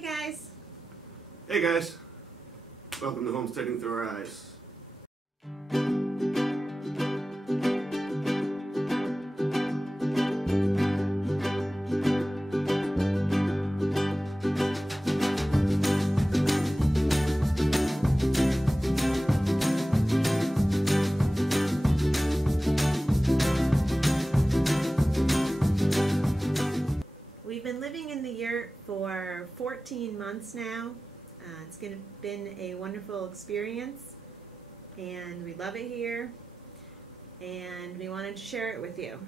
Hey guys. Hey guys, welcome to Homesteading Through Our Eyes. We've been living in the yurt for 14 months now. It's been a wonderful experience and we love it here and we wanted to share it with you.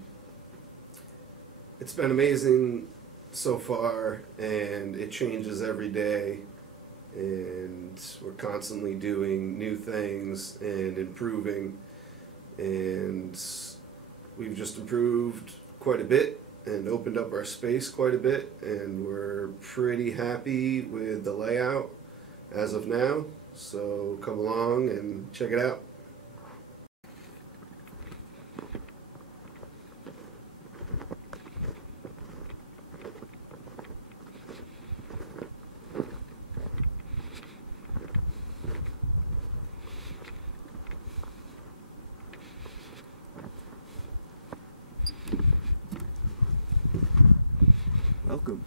It's been amazing so far, and it changes every day, and we're constantly doing new things and improving, and we've just improved quite a bit and opened up our space quite a bit, and we're pretty happy with the layout as of now. So come along and check it out. Welcome.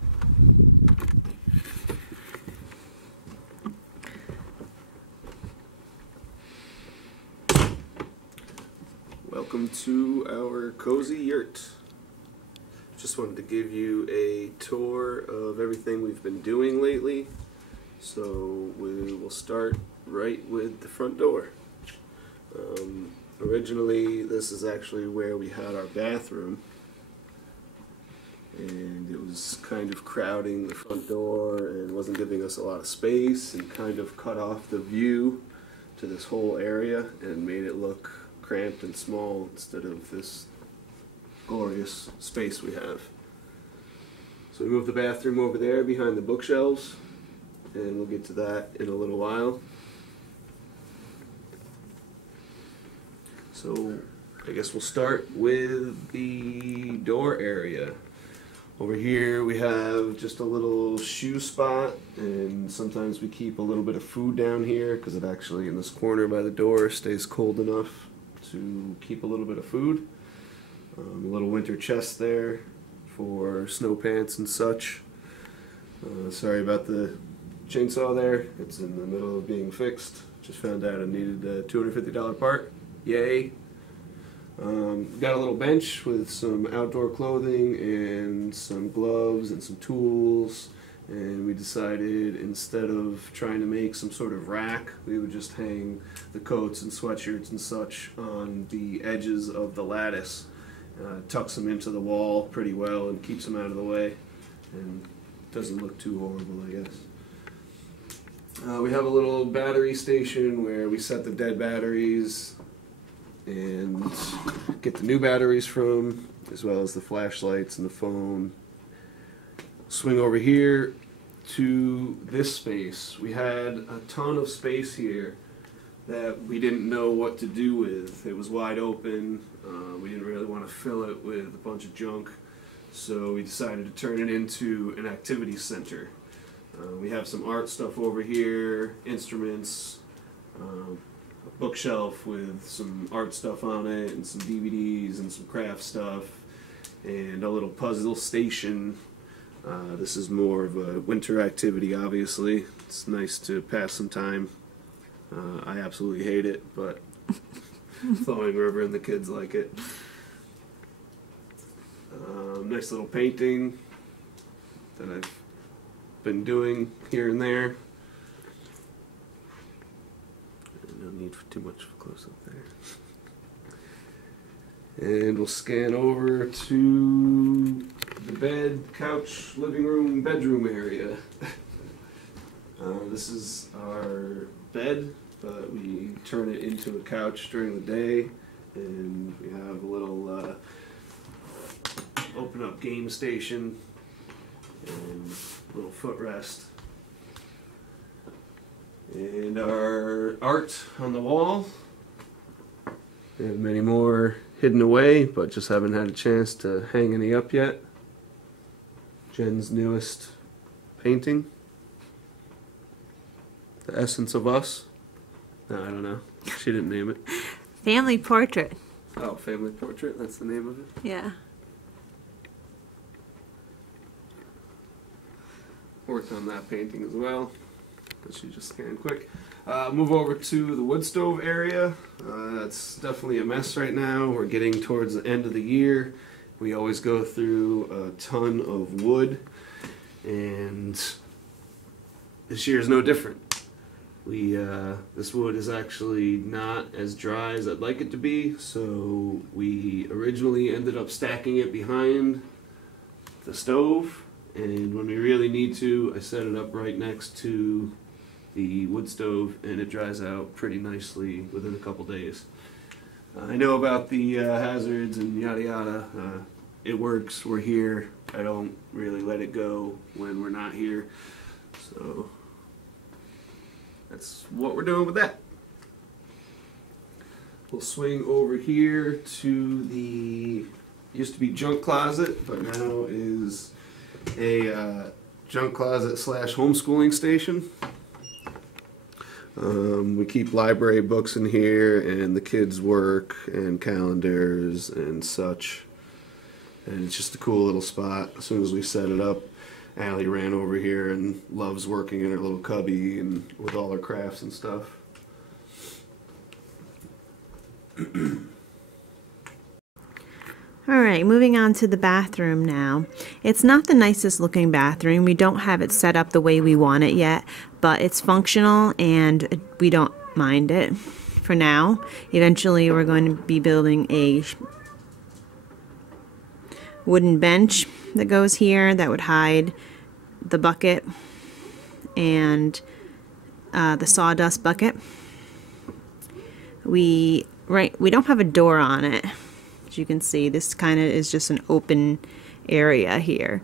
Welcome to our cozy yurt. Just wanted to give you a tour of everything we've been doing lately. So we will start right with the front door. Originally, this is actually where we had our bathroom, and it was kind of crowding the front door and wasn't giving us a lot of space, and kind of cut off the view to this whole area and made it look cramped and small instead of this glorious space we have. So we moved the bathroom over there behind the bookshelves, and we'll get to that in a little while. So I guess we'll start with the door area. Over here we have just a little shoe spot, and sometimes we keep a little bit of food down here because it actually, in this corner by the door, stays cold enough to keep a little bit of food. A little winter chest there for snow pants and such. Sorry about the chainsaw there, it's in the middle of being fixed. Just found out I needed a $250 part. Yay! Got a little bench with some outdoor clothing and some gloves and some tools, and we decided instead of trying to make some sort of rack, we would just hang the coats and sweatshirts and such on the edges of the lattice. Tucks them into the wall pretty well and keeps them out of the way, and doesn't look too horrible, I guess. We have a little battery station where we set the dead batteries and get the new batteries from, as well as the flashlights and the phone. Swing over here to this space. We had a ton of space here that we didn't know what to do with. It was wide open. We didn't really want to fill it with a bunch of junk, so we decided to turn it into an activity center. We have some art stuff over here, instruments, a bookshelf with some art stuff on it, and some DVDs and some craft stuff, and a little puzzle station. This is more of a winter activity, obviously. It's nice to pass some time. I absolutely hate it, but flowing river and the kids like it. Nice little painting that I've been doing here and there. No need for too much of a close-up there. And we'll scan over to the bed, couch, living room, bedroom area. This is our bed, but we turn it into a couch during the day, and we have a little open-up game station and a little footrest. And our art on the wall. We have many more hidden away, but just haven't had a chance to hang any up yet. Jen's newest painting. The Essence of Us. No, I don't know. She didn't name it. Family portrait. Oh, Family Portrait. That's the name of it. Yeah. Worked on that painting as well. But she just scanned quick. Move over to the wood stove area. It's definitely a mess right now. We're getting towards the end of the year. We always go through a ton of wood, and this year is no different. This wood is actually not as dry as I'd like it to be, so we originally ended up stacking it behind the stove, and when we really need to, I set it up right next to the wood stove, and it dries out pretty nicely within a couple days. I know about the hazards and yada yada. It works. We're here. I don't really let it go when we're not here. So that's what we're doing with that. We'll swing over here to the used to be junk closet, but now is a junk closet / homeschooling station. We keep library books in here and the kids' work and calendars and such. And it's just a cool little spot. As soon as we set it up, Allie ran over here and loves working in her little cubby and with all her crafts and stuff. Alright, moving on to the bathroom now. It's not the nicest looking bathroom. We don't have it set up the way we want it yet, but it's functional and we don't mind it for now. Eventually we're going to be building a wooden bench that goes here that would hide the bucket and the sawdust bucket. We don't have a door on it. As you can see, this kind of is just an open area here.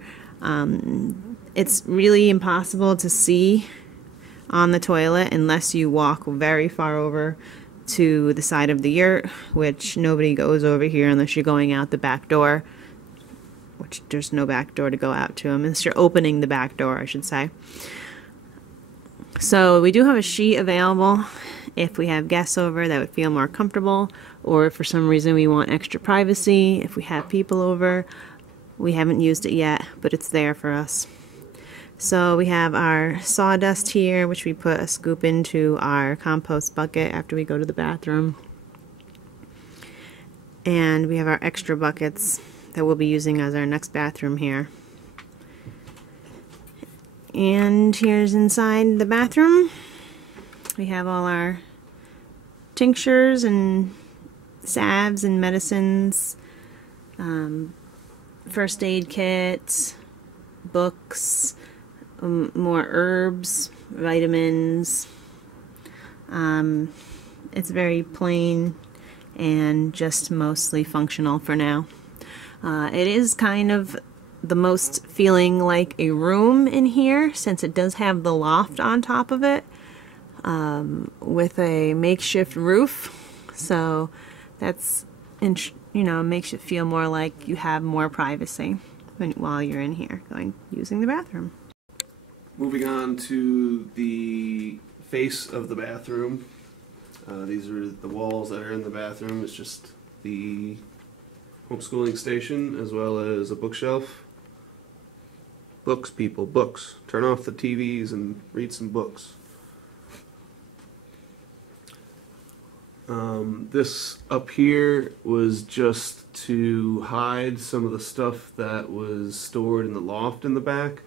It's really impossible to see on the toilet unless you walk very far over to the side of the yurt, which nobody goes over here unless you're going out the back door, which there's no back door to go out to, unless you're opening the back door, I should say. So we do have a sheet available if we have guests over that would feel more comfortable, or if for some reason we want extra privacy, if we have people over. We haven't used it yet, but it's there for us. So we have our sawdust here, which we put a scoop into our compost bucket after we go to the bathroom. And we have our extra buckets that we'll be using as our next bathroom here. And here's inside the bathroom. We have all our tinctures and salves and medicines, first aid kits, books, more herbs, vitamins. It's very plain and just mostly functional for now. It is kind of the most feeling like a room in here, since it does have the loft on top of it, with a makeshift roof. So that's, makes it feel more like you have more privacy while you're in here using the bathroom. Moving on to the face of the bathroom. These are the walls that are in the bathroom. It's just the homeschooling station as well as a bookshelf. Books, people, books. Turn off the TVs and read some books. This up here was just to hide some of the stuff that was stored in the loft in the back.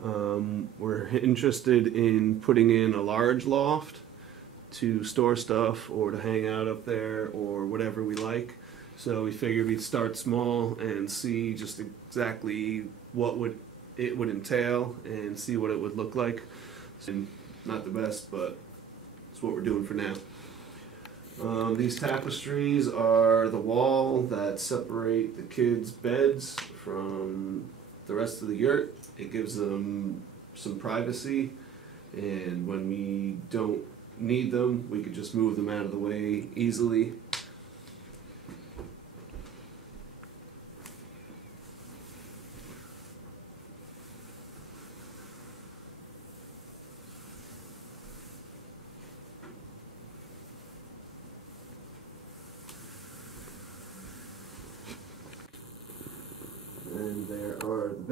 We're interested in putting in a large loft to store stuff or to hang out up there or whatever we like. So we figured we'd start small and see just exactly what it would entail and see what it would look like. And not the best, but it's what we're doing for now. These tapestries are the wall that separate the kids' beds from the rest of the yurt. It gives them some privacy, and when we don't need them, we could just move them out of the way easily.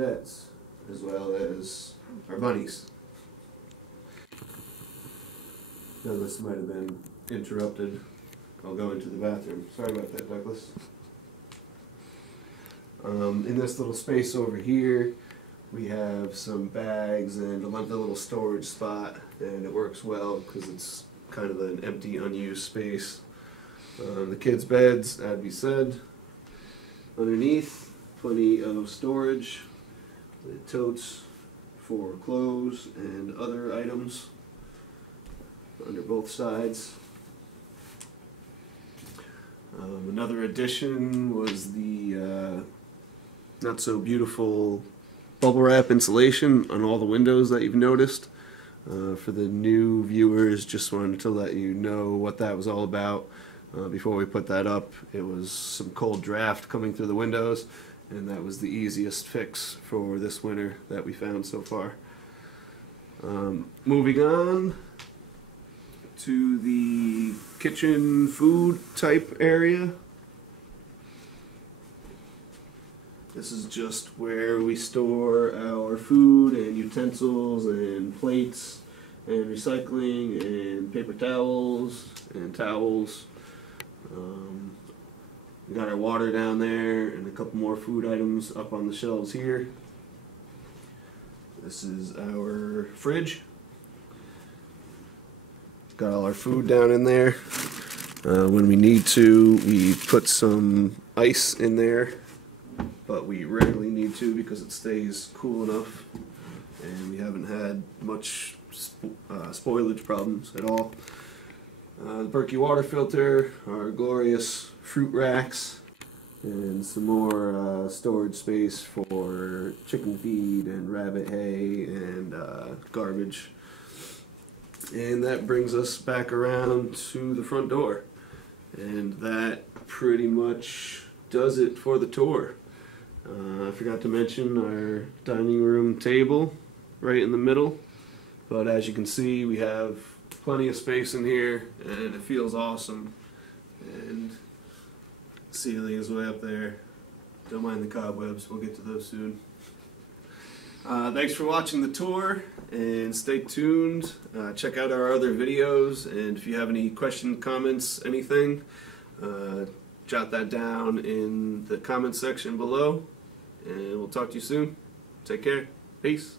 beds, as well as our bunnies. Douglas might have been interrupted. I'll go into the bathroom. Sorry about that, Douglas. In this little space over here, we have some bags and a little storage spot, and it works well because it's kind of an empty, unused space. The kids' beds, as we said. Underneath, plenty of storage, the totes for clothes and other items under both sides. Another addition was the not so beautiful bubble wrap insulation on all the windows that you've noticed. For the new viewers, just wanted to let you know what that was all about. Before we put that up, it was some cold draft coming through the windows, and that was the easiest fix for this winter that we found so far. Moving on to the kitchen food type area. This is just where we store our food and utensils and plates and recycling and paper towels and towels. We got our water down there and a couple more food items up on the shelves here. This is our fridge. Got all our food down in there. When we need to, we put some ice in there, but we rarely need to because it stays cool enough, and we haven't had much spoilage problems at all. The Berkey water filter, our glorious fruit racks, and some more storage space for chicken feed and rabbit hay and garbage. And that brings us back around to the front door. And that pretty much does it for the tour. I forgot to mention our dining room table right in the middle. But as you can see, we have plenty of space in here, and it feels awesome. And the ceiling is way up there. Don't mind the cobwebs, we'll get to those soon. Thanks for watching the tour, and stay tuned. Check out our other videos, and if you have any questions, comments, anything, jot that down in the comment section below, and we'll talk to you soon. Take care. Peace.